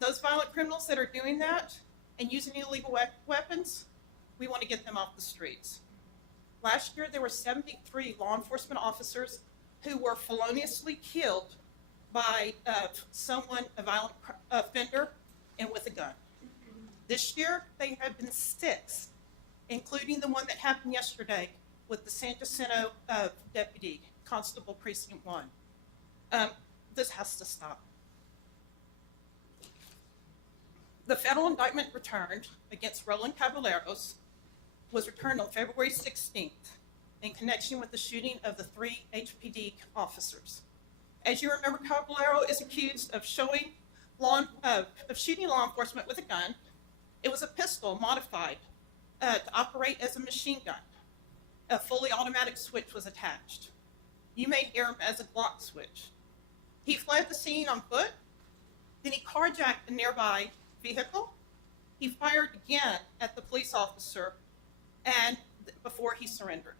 Those violent criminals that are doing that and using illegal weapons, we want to get them off the streets. Last year, there were 73 law enforcement officers who were feloniously killed by someone, a violent offender, and with a gun. This year, they have been 6, including the one that happened yesterday with the San Jacinto deputy, Constable Precinct 1. This has to stop. The federal indictment returned against Roland Caballeros was returned on February 16th in connection with the shooting of the 3 HPD officers. As you remember, Caballero is accused of shooting law enforcement with a gun. It was a pistol modified to operate as a machine gun. A fully automatic switch was attached. You may hear him as a Glock switch. He fled the scene on foot, then he carjacked a nearby vehicle. He fired again at the police officer and before he surrendered.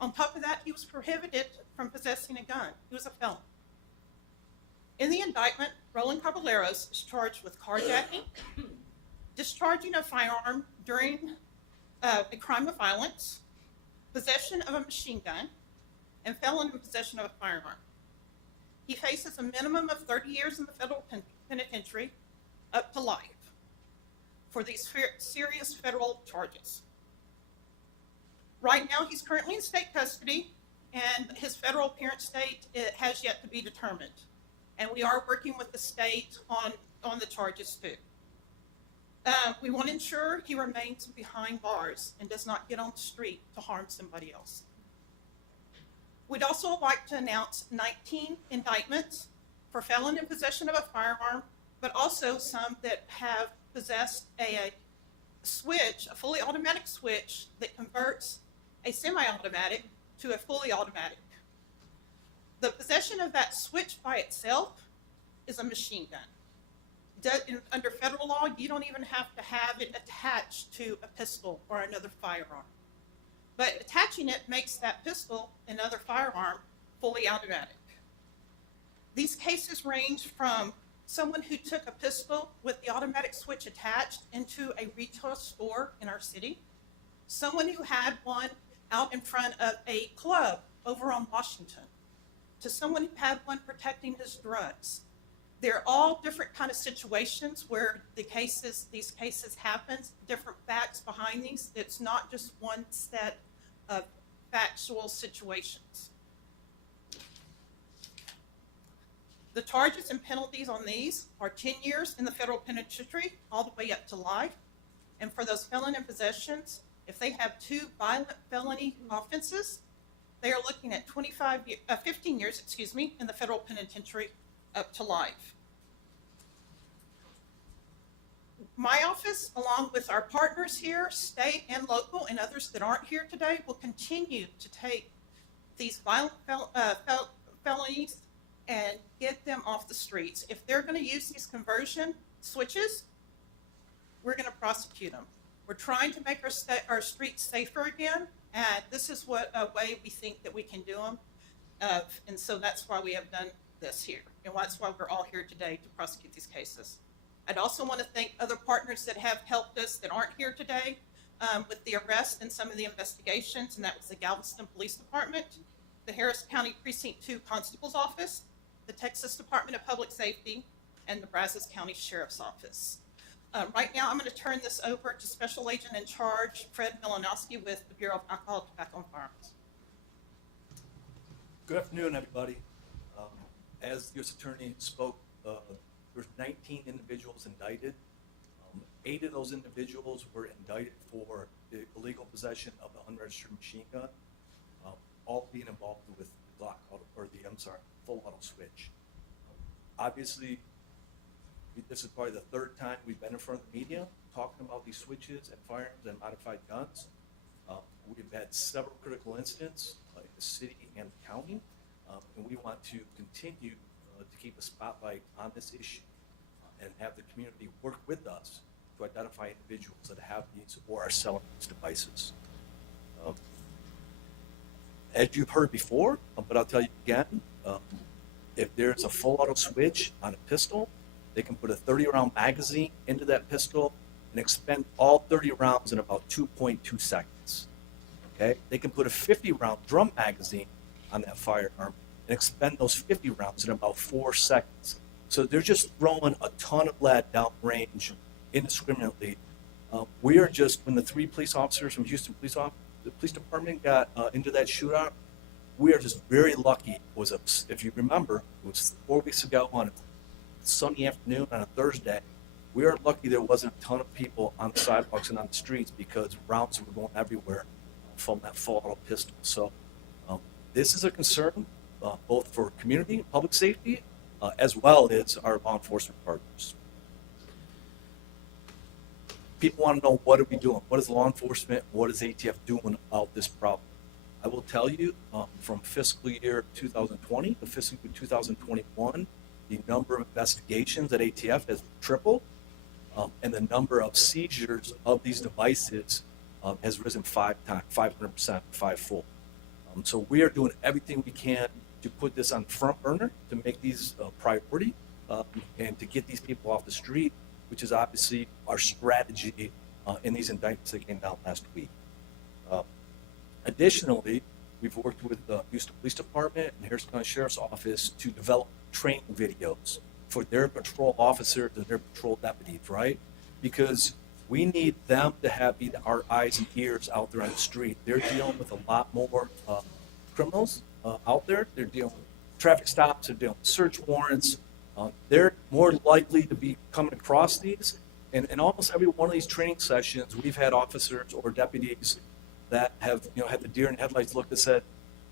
On top of that, he was prohibited from possessing a gun. He was a felon. In the indictment, Roland Caballeros is charged with carjacking, discharging a firearm during a crime of violence, possession of a machine gun, and felon in possession of a firearm. He faces a minimum of 30 years in the federal penitentiary, up to life, for these serious federal charges. Right now, he's currently in state custody, and his federal parent state has yet to be determined. And we are working with the state on the charges too. We want to ensure he remains behind bars and does not get on the street to harm somebody else. We'd also like to announce 19 indictments for felon in possession of a firearm, but also some that have possessed a switch, a fully automatic switch that converts a semi-automatic to a fully automatic. The possession of that switch by itself is a machine gun. Under federal law, you don't even have to have it attached to a pistol or another firearm. But attaching it makes that pistol and other firearm fully automatic. These cases range from someone who took a pistol with the automatic switch attached into a retail store in our city, someone who had one out in front of a club over on Washington, to someone who had one protecting his drugs. They're all different kind of situations where these cases happen, different facts behind these. It's not just one set of factual situations. The charges and penalties on these are 10 years in the federal penitentiary, all the way up to life. And for those felon in possessions, if they have 2 violent felony offenses, they are looking at 15 years, in the federal penitentiary, up to life. My office, along with our partners here, state and local, and others that aren't here today, will continue to take these violent felonies and get them off the streets. If they're going to use these conversion switches, we're going to prosecute them. We're trying to make our streets safer again, and this is a way we think that we can do them. And so that's why we have done this here, and that's why we're all here today to prosecute these cases. I'd also want to thank other partners that have helped us that aren't here today with the arrest and some of the investigations, and that was the Galveston Police Department, the Harris County Precinct 2 Constable's Office, the Texas Department of Public Safety, and the Brazos County Sheriff's Office. Right now, I'm going to turn this over to Special Agent in Charge, Fred Milanowski with the Bureau of Alcohol, Tobacco, and Firearms. Good afternoon, everybody. As the U.S. Attorney spoke, there's 19 individuals indicted. 8 of those individuals were indicted for the illegal possession of an unregistered machine gun, all being involved with the Glock, full auto switch. Obviously, this is probably the 3rd time we've been in front of the media talking about these switches and firearms and modified guns. We've had several critical incidents in the city and the county, and we want to continue to keep a spotlight on this issue and have the community work with us to identify individuals that have these or are selling these devices. As you've heard before, but I'll tell you again, if there's a full auto switch on a pistol, They can put a 30-round magazine into that pistol and expend all 30 rounds in about 2.2 seconds. Okay? They can put a 50-round drum magazine on that firearm and expend those 50 rounds in about 4 seconds. So they're just throwing a ton of lead down range indiscriminately. We are just, when the 3 police officers from Houston the police department got into that shootout, we are just very lucky. If you remember, it was 4 weeks ago on a sunny afternoon on a Thursday. We are lucky there wasn't a ton of people on the sidewalks and on the streets because rounds were going everywhere from that full-auto pistol. So this is a concern both for community, public safety, as well as our law enforcement partners. People want to know, what are we doing? What is law enforcement? What is ATF doing about this problem? I will tell you, from fiscal year 2020 to fiscal year 2021, the number of investigations at ATF has tripled, and the number of seizures of these devices has risen 500%, 5-fold. So we are doing everything we can to put this on the front burner, to make these a priority, and to get these people off the street, which is obviously our strategy in these indictments that came down last week. Additionally, we've worked with the Houston Police Department and Harrison County Sheriff's Office to develop training videos for their patrol officers and their patrol deputies, right? Because we need them to be our eyes and ears out there on the street. They're dealing with a lot more criminals out there. They're dealing with traffic stops, they're dealing with search warrants. They're more likely to be coming across these. And in almost every one of these training sessions, we've had officers or deputies that have had the deer in headlights look that said,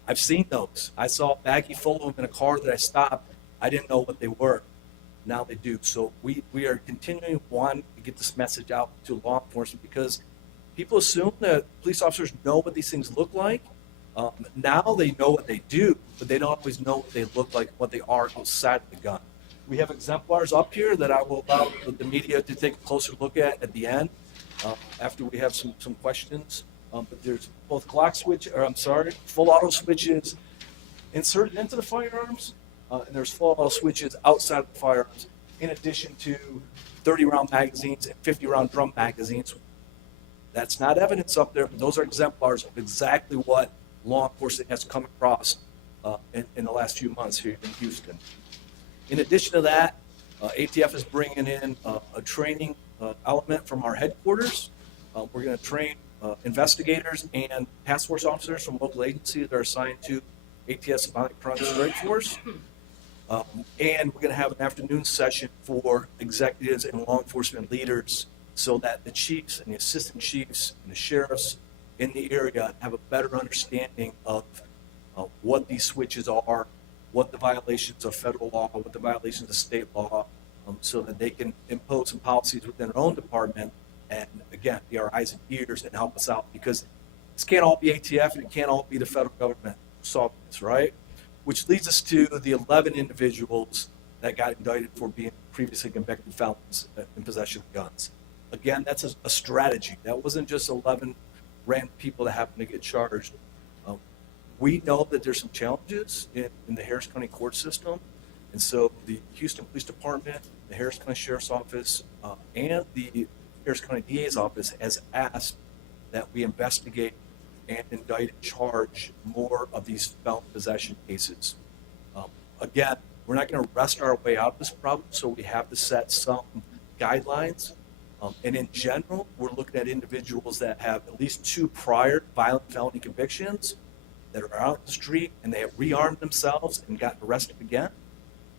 I've seen those. I saw a baggie full of them in a car that I stopped. I didn't know what they were. Now they do. So we are continuing, one, to get this message out to law enforcement, because people assume that police officers know what these things look like. Now they know what they do, but they don't always know what they look like, what they are outside of the gun. We have exemplars up here that I will allow the media to take a closer look at the end, after we have some questions. But there's both Glock full auto switches inserted into the firearms, and there's full auto switches outside of the firearms, in addition to 30-round magazines and 50-round drum magazines. That's not evidence up there, but those are exemplars of exactly what law enforcement has come across in the last few months here in Houston. In addition to that, ATF is bringing in a training element from our headquarters. We're going to train investigators and task force officers from local agencies that are assigned to ATF's Violent Crime Strike Force. And we're going to have an afternoon session for executives and law enforcement leaders, so that the chiefs and the assistant chiefs and the sheriffs in the area have a better understanding of what these switches are, what the violations of federal law, what the violations of state law, so that they can impose some policies within their own department and, again, be our eyes and ears and help us out. Because this can't all be ATF and it can't all be the federal government solving this, right? Which leads us to the 11 individuals that got indicted for being previously convicted felons in possession of guns. Again, that's a strategy. That wasn't just 11 random people that happened to get charged. We know that there's some challenges in the Harris County court system. And so the Houston Police Department, the Harris County Sheriff's Office, and the Harris County DA's office has asked that we investigate and indict and charge more of these felon possession cases. Again, we're not going to rest our way out of this problem, so we have to set some guidelines. And in general, we're looking at individuals that have at least 2 prior violent felony convictions, that are out in the street and they have rearmed themselves and gotten arrested again,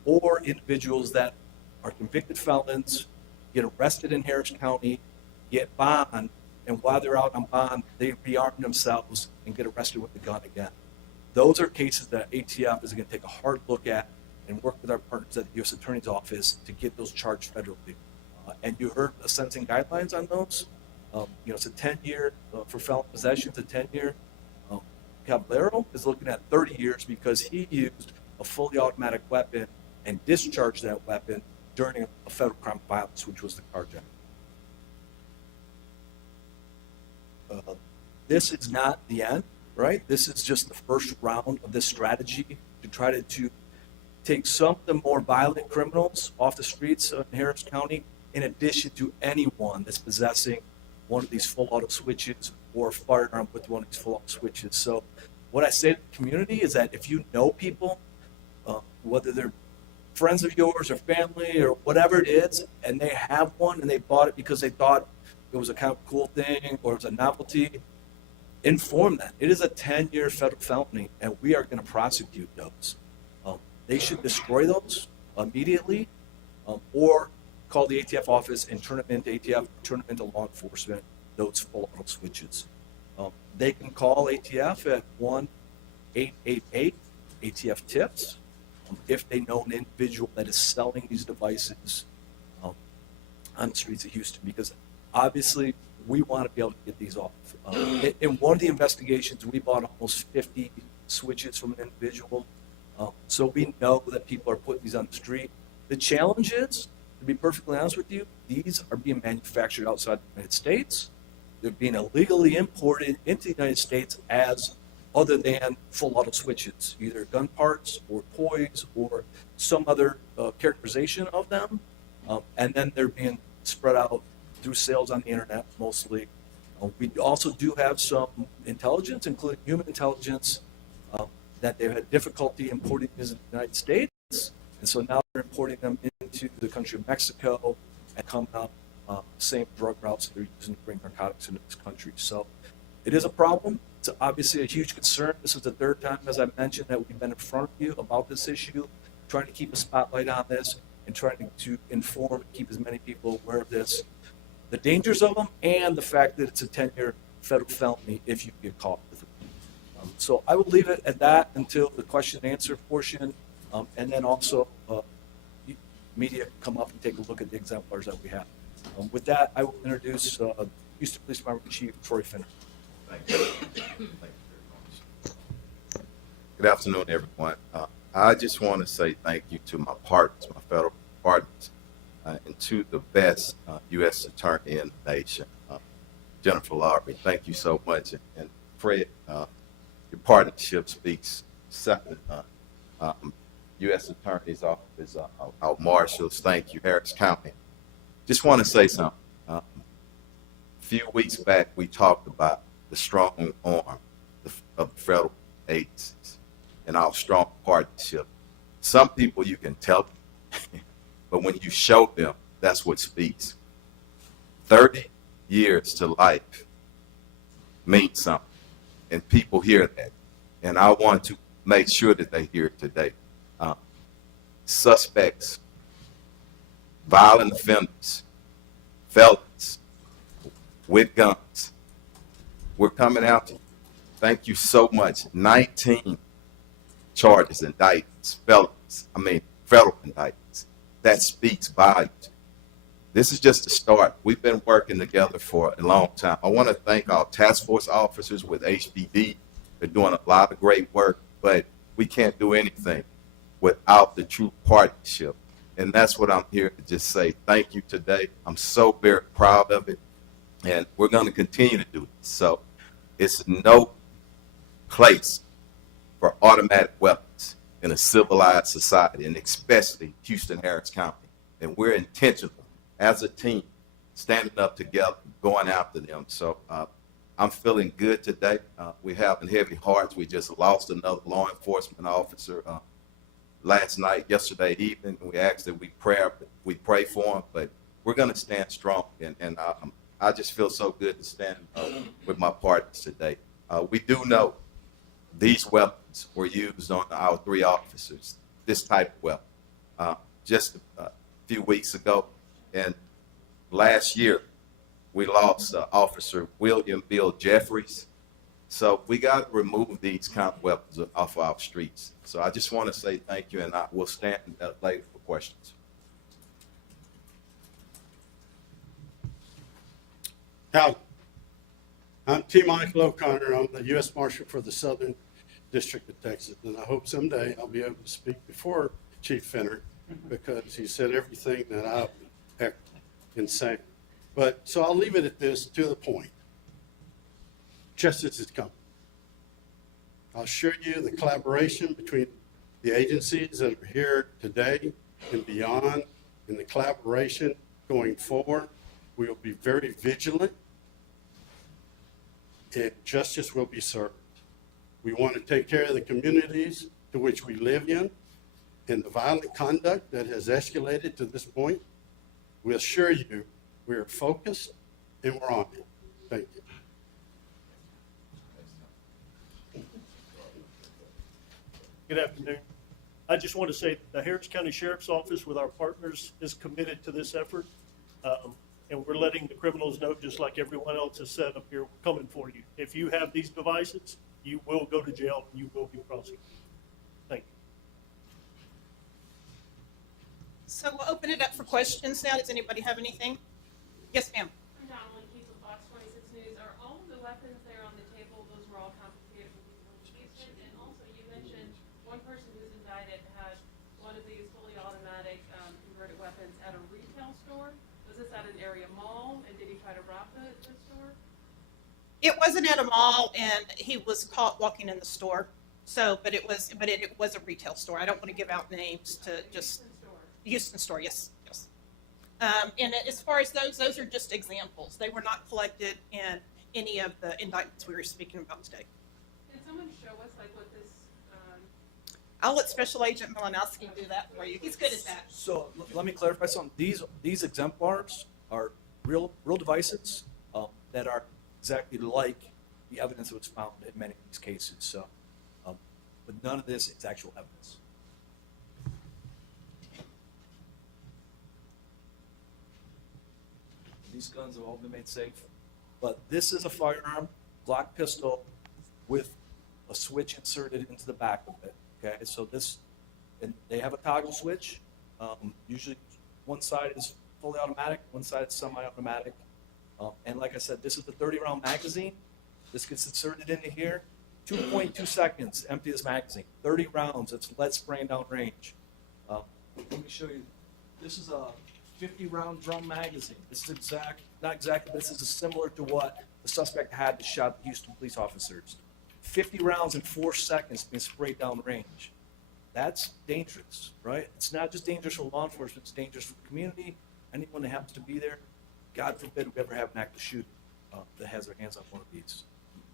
or individuals that are convicted felons, get arrested in Harris County, get bond, and while they're out on bond, they rearm themselves and get arrested with the gun again. Those are cases that ATF is going to take a hard look at and work with our partners at the U.S. Attorney's Office to get those charged federally. And you heard the sentencing guidelines on those. It's a 10-year for felon possession. It's a 10-year. Caballero is looking at 30 years because he used a fully automatic weapon and discharged that weapon during a federal crime of violence, which was the carjacking. This is not the end, right? This is just the first round of this strategy to try to take some of the more violent criminals off the streets in Harris County, in addition to anyone that's possessing one of these full auto switches or a firearm with one of these full auto switches. So what I say to the community is that if you know people, whether they're friends of yours or family or whatever it is, and they have one and they bought it because they thought it was a kind of cool thing or it's a novelty, inform them. It is a 10-year federal felony, and we are going to prosecute those. They should destroy those immediately, or call the ATF office and turn them into ATF, turn them into law enforcement, those full auto switches. They can call ATF at 1-888-ATF-TIPS if they know an individual that is selling these devices on the streets of Houston, because obviously we want to be able to get these off. In one of the investigations, we bought almost 50 switches from an individual. So we know that people are putting these on the street. The challenge is, to be perfectly honest with you, these are being manufactured outside the United States. They're being illegally imported into the United States as other than full auto switches, either gun parts or toys or some other characterization of them. And then they're being spread out through sales on the internet mostly. We also do have some intelligence, including human intelligence, that they've had difficulty importing these in the United States. And so now they're importing them into the country of Mexico and coming up same drug routes that they're using to bring narcotics into this country. So it is a problem. It's obviously a huge concern. This is the third time, as I mentioned, that we've been in front of you about this issue, trying to keep a spotlight on this and trying to inform and keep as many people aware of this, the dangers of them, and the fact that it's a 10-year federal felony if you get caught with it. So I will leave it at that until the question and answer portion, and then also media come up and take a look at the exemplars that we have. With that, I will introduce Houston Police Department Chief Troy Finner. Thank you. Thank you very much. Good afternoon, everyone. I just want to say thank you to my partners, my federal partners, and to the best U.S. Attorney in the nation, Jennifer Lowry. Thank you so much. And Fred, your partnership speaks second. U.S. Attorney's Office, our marshals, thank you, Harris County. Just want to say something. A few weeks back, we talked about the strong arm of federal agencies and our strong partnership. Some people you can tell them, but when you show them, that's what speaks. 30 years to life means something, and people hear that. And I want to make sure that they hear it today. Suspects, violent offenders, felons with guns, we're coming out to you. Thank you so much. 19 charges, indictments, federal indictments. That speaks volumes. This is just the start. We've been working together for a long time. I want to thank our task force officers with HPD. They're doing a lot of great work, but we can't do anything without the true partnership. And that's what I'm here to just say thank you today. I'm so very proud of it. And we're going to continue to do this. So it's no place for automatic weapons in a civilized society, and especially Houston, Harris County. And we're intentional as a team, standing up together, going after them. So I'm feeling good today. We're having heavy hearts. We just lost another law enforcement officer yesterday evening. We asked that we pray for him, but we're going to stand strong. And I just feel so good to stand with my partners today. We do know these weapons were used on our 3 officers, this type of weapon, just a few weeks ago. And last year, we lost Officer William Bill Jeffries. So we got to remove these kind of weapons off our streets. So I just want to say thank you, and I will stand later for questions. Howdy. I'm T. Michael O'Connor. I'm the U.S. Marshal for the Southern District of Texas, and I hope someday I'll be able to speak before Chief Finner, because he said everything that I heck insane. But so I'll leave it at this, to the point. Justice is coming. I'll show you the collaboration between The agencies that are here today and beyond, in the collaboration going forward, we will be very vigilant, and justice will be served. We want to take care of the communities to which we live in, and the violent conduct that has escalated to this point. We assure you, we are focused and we're on it. Thank you. Good afternoon. I just want to say that the Harris County Sheriff's Office with our partners is committed to this effort. And we're letting the criminals know, just like everyone else has said up here, we're coming for you. If you have these devices, you will go to jail and you will be prosecuted. Thank you. So we'll open it up for questions now. Does anybody have anything? Yes, ma'am. I'm Donald Keith with Fox 26 News. Are all of the weapons there on the table, those were all confiscated from people in Houston? And also, you mentioned one person who's indicted had one of these fully automatic converted weapons at a retail store. Was this at an area mall, and did he try to rob the store? It wasn't at a mall, and he was caught walking in the store. So, but it was a retail store. I don't want to give out names to just Houston store. Houston store. Yes, yes. And as far as those are just examples. They were not collected in any of the indictments we were speaking about today. Can someone show us like what this? I'll let Special Agent Malinowski do that for you. He's good at that. So let me clarify something. These exemplars are real devices that are exactly like the evidence that was found in many of these cases. So, but none of this is actual evidence. These guns have all been made safe, but this is a firearm, Glock pistol, with a switch inserted into the back of it. Okay, so this, and they have a toggle switch. Usually, one side is fully automatic, one side is semi-automatic. And like I said, this is the 30-round magazine. This gets inserted into here. 2.2 seconds, empty this magazine. 30 rounds, it's lead spraying down range. Let me show you. This is a 50-round drum magazine. This is not exactly, but this is similar to what the suspect had that shot the Houston police officers. 50 rounds in 4 seconds being sprayed down range. That's dangerous, right? It's not just dangerous for law enforcement, it's dangerous for the community, anyone that happens to be there. God forbid we ever have an active shooter that has their hands on one of these.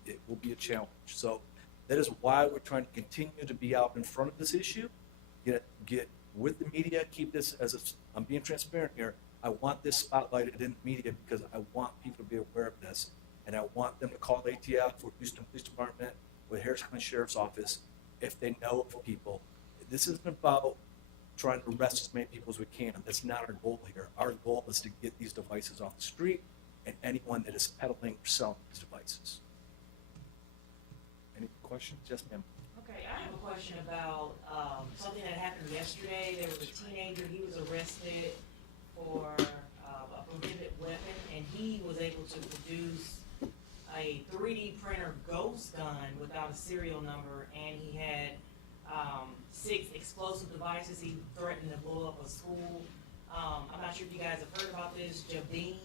It will be a challenge. So that is why we're trying to continue to be out in front of this issue, get with the media, keep this I'm being transparent here. I want this spotlighted in the media because I want people to be aware of this. And I want them to call the ATF or Houston Police Department or Harris County Sheriff's Office if they know of people. This isn't about trying to arrest as many people as we can. That's not our goal here. Our goal is to get these devices off the street and anyone that is peddling or selling these devices. Any questions? Yes, ma'am. Okay, I have a question about something that happened yesterday. There was a teenager, he was arrested for a prohibited weapon, and he was able to produce a 3D printer ghost gun without a serial number, and he had 6 explosive devices. He threatened to blow up a school. I'm not sure if you guys have heard about this, Javine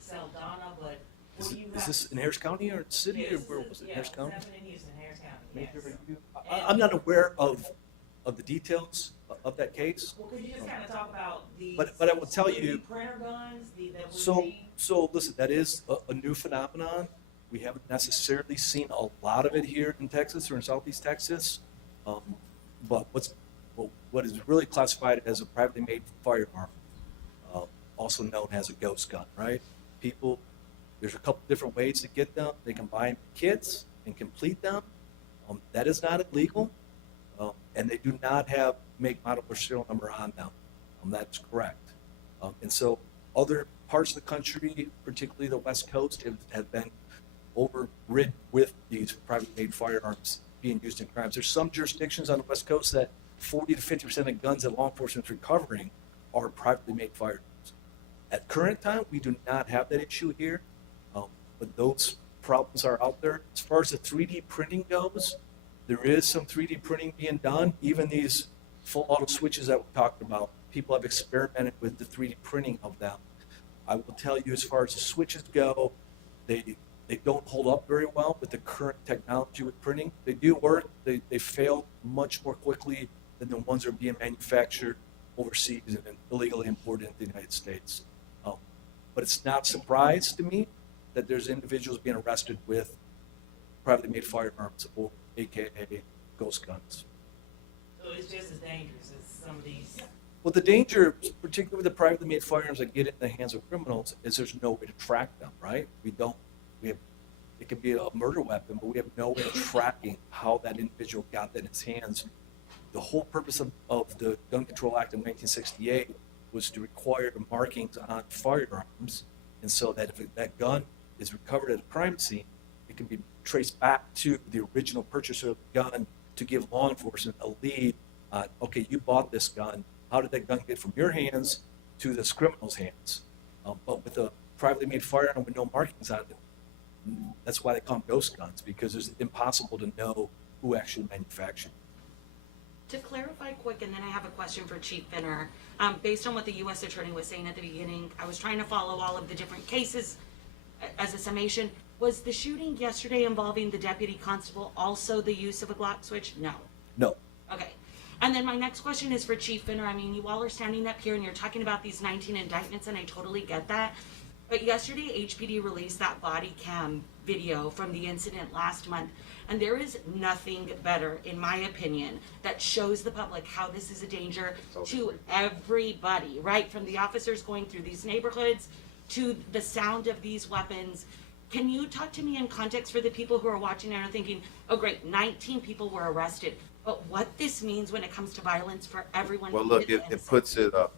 Saldana, but what do you have? Is this in Harris County or city, or where was it? Yeah, Harris it's County? happening in Houston, Harris County, yes. I'm not aware of the details of that case. Well, could you just kind of talk about the? But I will tell you. 3D printer guns that we're So, seeing? so listen, that is a new phenomenon. We haven't necessarily seen a lot of it here in Texas or in Southeast Texas. But what is really classified as a privately made firearm, also known as a ghost gun, right? People, there's a couple different ways to get them. They can buy kits and complete them. That is not illegal, and they do not have make, model, or serial number on them. That's correct. And so other parts of the country, particularly the West Coast, have been overridden with these privately made firearms being used in crimes. There's some jurisdictions on the West Coast that 40 to 50% of guns that law enforcement is recovering are privately made firearms. At current time, we do not have that issue here, but those problems are out there. As far as the 3D printing goes, there is some 3D printing being done. Even these full auto switches that we talked about, people have experimented with the 3D printing of them. I will tell you, as far as the switches go, they don't hold up very well with the current technology with printing. They do work. They fail much more quickly than the ones that are being manufactured overseas and then illegally imported into the United States. But it's not a surprise to me that there's individuals being arrested with privately made firearms, or AKA ghost guns. So it's just as dangerous as some of these. Well, the danger, particularly with the privately made firearms that get in the hands of criminals, is there's no way to track them, right? It could be a murder weapon, but we have no way of tracking how that individual got that in his hands. The whole purpose of the Gun Control Act of 1968 was to require the markings on firearms, and so that if that gun is recovered at a crime scene, it can be traced back to the original purchaser of the gun to give law enforcement a lead on, okay, you bought this gun, how did that gun get from your hands to this criminal's hands? But with a privately made firearm with no markings on it, that's why they call them ghost guns, because it's impossible to know who actually manufactured it. To clarify quick, and then I have a question for Chief Finner. Based on what the U.S. Attorney was saying at the beginning, I was trying to follow all of the different cases as a summation. Was the shooting yesterday involving the deputy constable also the use of a Glock switch? No. No. Okay. And then my next question is for Chief Finner. I mean, you all are standing up here and you're talking about these 19 indictments, and I totally get that. But yesterday, HPD released that body cam video from the incident last month. And there is nothing better, in my opinion, that shows the public how this is a danger to everybody, right? From the officers going through these neighborhoods to the sound of these weapons. Can you talk to me in context for the people who are watching and are thinking, oh great, 19 people were arrested, but what this means when it comes to violence for everyone? Well, look, it puts it up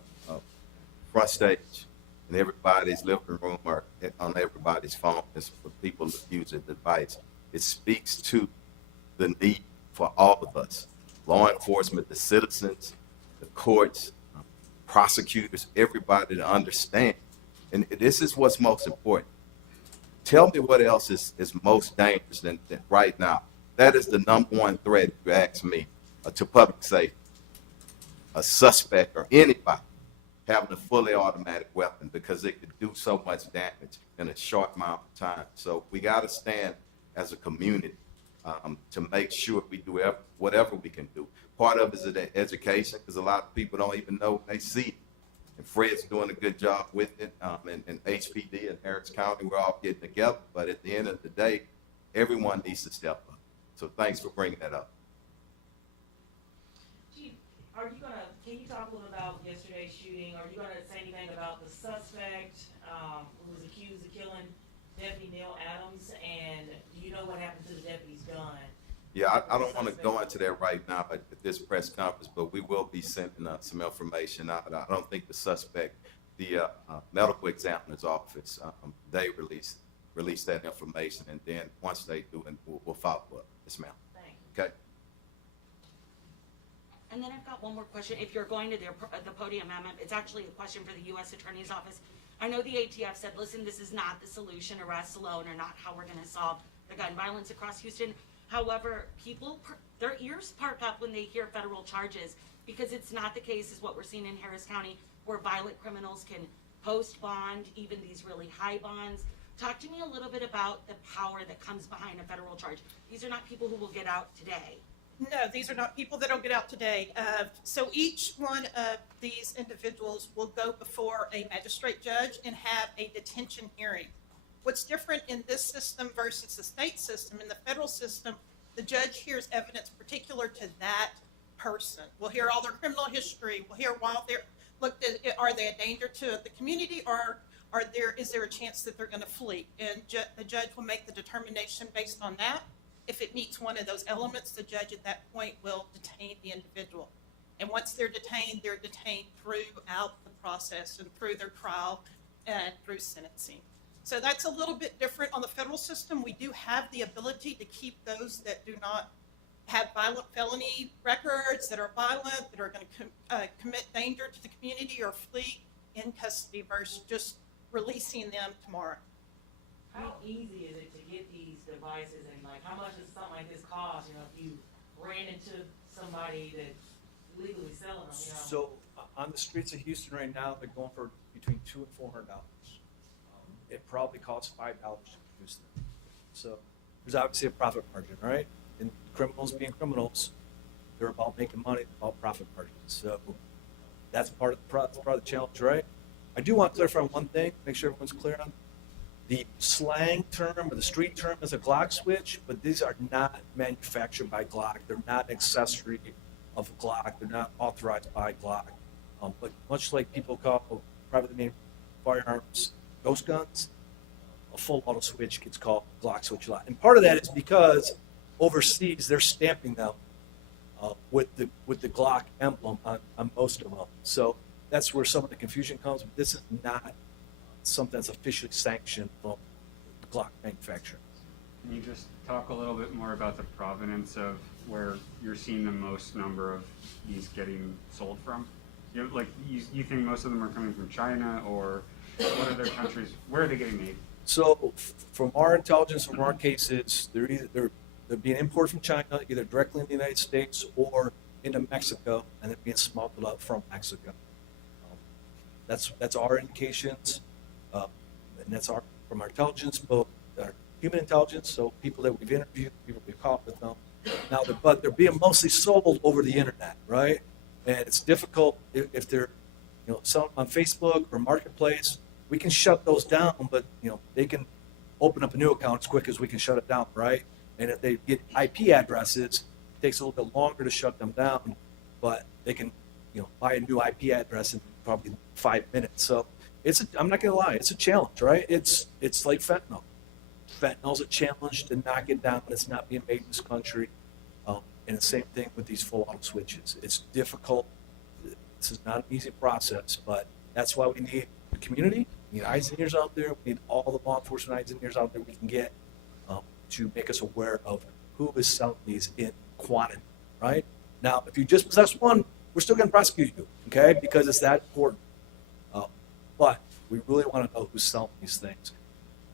front stage in everybody's living room or on everybody's phone. It's for people to use a device. It speaks to the need for all of us, law enforcement, the citizens, the courts, prosecutors, everybody to understand. And this is what's most important. Tell me what else is most dangerous than right now. That is the number one threat, if you ask me, to public safety. A suspect or anybody having a fully automatic weapon, because it could do so much damage in a short amount of time. So we got to stand as a community to make sure we do whatever we can do. Part of it is the education, because a lot of people don't even know they see it. And Fred's doing a good job with it, and HPD and Harris County, we're all getting together. But at the end of the day, everyone needs to step up. So thanks for bringing that up. Chief, can you talk a little about yesterday's shooting? Are you gonna say anything about the suspect, who was accused of killing Deputy Neil Adams? And do you know what happened to the deputy's gun? Yeah, I don't want to go into that right now at this press conference, but we will be sending some information out. I don't think the suspect, the medical examiner's office, they release that information, and then once they do, and we'll follow up. Yes, ma'am. Thank you. Okay. And then I've got one more question. If you're going to the podium, ma'am, it's actually a question for the U.S. Attorney's Office. I know the ATF said, listen, this is not the solution. Arrests alone are not how we're going to solve the gun violence across Houston. However, people, their ears perk up when they hear federal charges, because it's not the case as what we're seeing in Harris County, where violent criminals can post bond, even these really high bonds. Talk to me a little bit about the power that comes behind a federal charge. These are not people who will get out today. No, these are not people that'll get out today. So each one of these individuals will go before a magistrate judge and have a detention hearing. What's different in this system versus the state system, in the federal system, the judge hears evidence particular to that person. We'll hear all their criminal history. We'll hear while they're looked at, are they a danger to the community, or is there a chance that they're going to flee? And the judge will make the determination based on that. If it meets one of those elements, the judge at that point will detain the individual. And once they're detained throughout the process and through their trial and through sentencing. So that's a little bit different on the federal system. We do have the ability to keep those that do not have violent felony records, that are violent, that are going to commit danger to the community or flee, in custody versus just releasing them tomorrow. How easy is it to get these devices, and like how much does something like this cost? You know, if you ran into somebody that's legally selling them, you know? So on the streets of Houston right now, they're going for between $200 and $400. It probably costs $5 to produce them. So there's obviously a profit margin, right? And criminals being criminals, They're about making money, about profit margins. So that's part of the challenge, right? I do want to clarify one thing, make sure everyone's clear on. The slang term or the street term is a Glock switch, but these are not manufactured by Glock. They're not an accessory of Glock. They're not authorized by Glock. But much like people call privately named firearms ghost guns, a full auto switch gets called Glock switch a lot. And part of that is because overseas they're stamping them with the Glock emblem on most of them. So that's where some of the confusion comes. But this is not something that's officially sanctioned from the Glock manufacturer. Can you just talk a little bit more about the provenance of where you're seeing the most number of these getting sold from? You think most of them are coming from China, or what other countries? Where are they getting made? So from our intelligence, from our cases, they're being imported from China, either directly in the United States or into Mexico, and they're being smuggled up from Mexico. That's our indications, and that's from our intelligence, both our human intelligence, so people that we've interviewed, people we've caught with them. Now, but they're being mostly sold over the internet, right? And it's difficult if they're, selling on Facebook or Marketplace. We can shut those down, but they can open up a new account as quick as we can shut it down, right? And if they get IP addresses, it takes a little bit longer to shut them down, but they can, buy a new IP address in probably 5 minutes. So I'm not gonna lie, it's a challenge, right? It's like fentanyl. Fentanyl's a challenge to knock it down. It's not being made in this country. And the same thing with these full auto switches. It's difficult. This is not an easy process, but that's why we need the community. We need eyes and ears out there. We need all the law enforcement eyes and ears out there we can get to make us aware of who is selling these in quantity, right? Now, if you just possess one, we're still going to prosecute you, okay? Because it's that important. But we really want to know who's selling these things.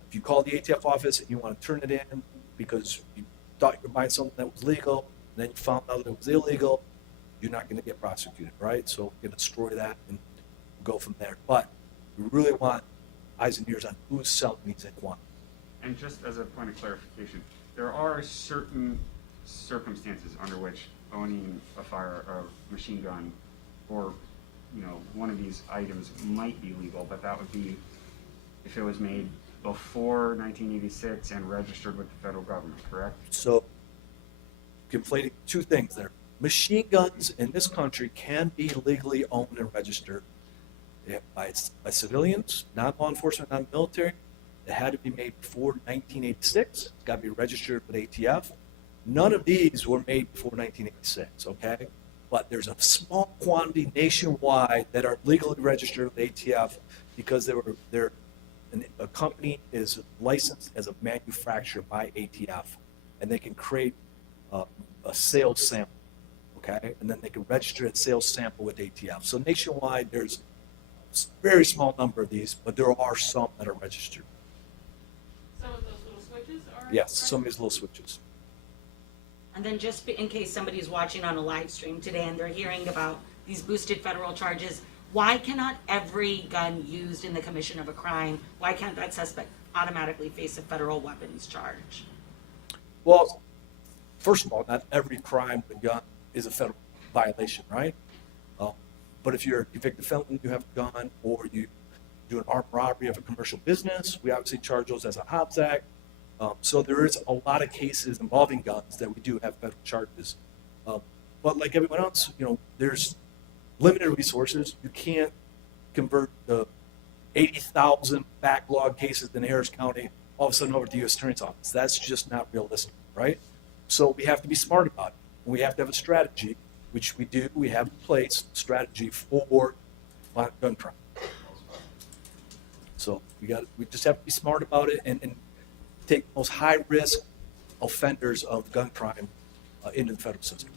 If you call the ATF office and you want to turn it in because you thought you were buying something that was legal, and then you found out that it was illegal, you're not going to get prosecuted, right? So we're going to destroy that and go from there. But we really want eyes and ears on who's selling these in quantity. And just as a point of clarification, there are certain circumstances under which owning a machine gun or one of these items might be legal, but that would be if it was made before 1986 and registered with the federal government, correct? So, conflating two things there. Machine guns in this country can be legally owned and registered by civilians, non-law enforcement, non-military. It had to be made before 1986. It's got to be registered with ATF. None of these were made before 1986, okay? But there's a small quantity nationwide that are legally registered with ATF because a company is licensed as a manufacturer by ATF, and they can create a sales sample, okay? And then they can register a sales sample with ATF. So nationwide, there's a very small number of these, but there are some that are registered. Some of those little switches are? Yes, some of these little switches. And then just in case somebody's watching on a live stream today and they're hearing about these boosted federal charges, why cannot every gun used in the commission of a crime, why can't that suspect automatically face a federal weapons charge? Well, first of all, not every crime with a gun is a federal violation, right? But if you're a convicted felon, you have a gun, or you do an armed robbery of a commercial business, we obviously charge those as a Hobbs Act. So there is a lot of cases involving guns that we do have federal charges. But like everyone else, there's limited resources. You can't convert the 80,000 backlog cases in Harris County all of a sudden over to the U.S. Attorney's Office. That's just not realistic, right? So we have to be smart about it. We have to have a strategy, which we do. We have in place a strategy for gun crime. So we just have to be smart about it and take most high-risk offenders of gun crime into the federal system.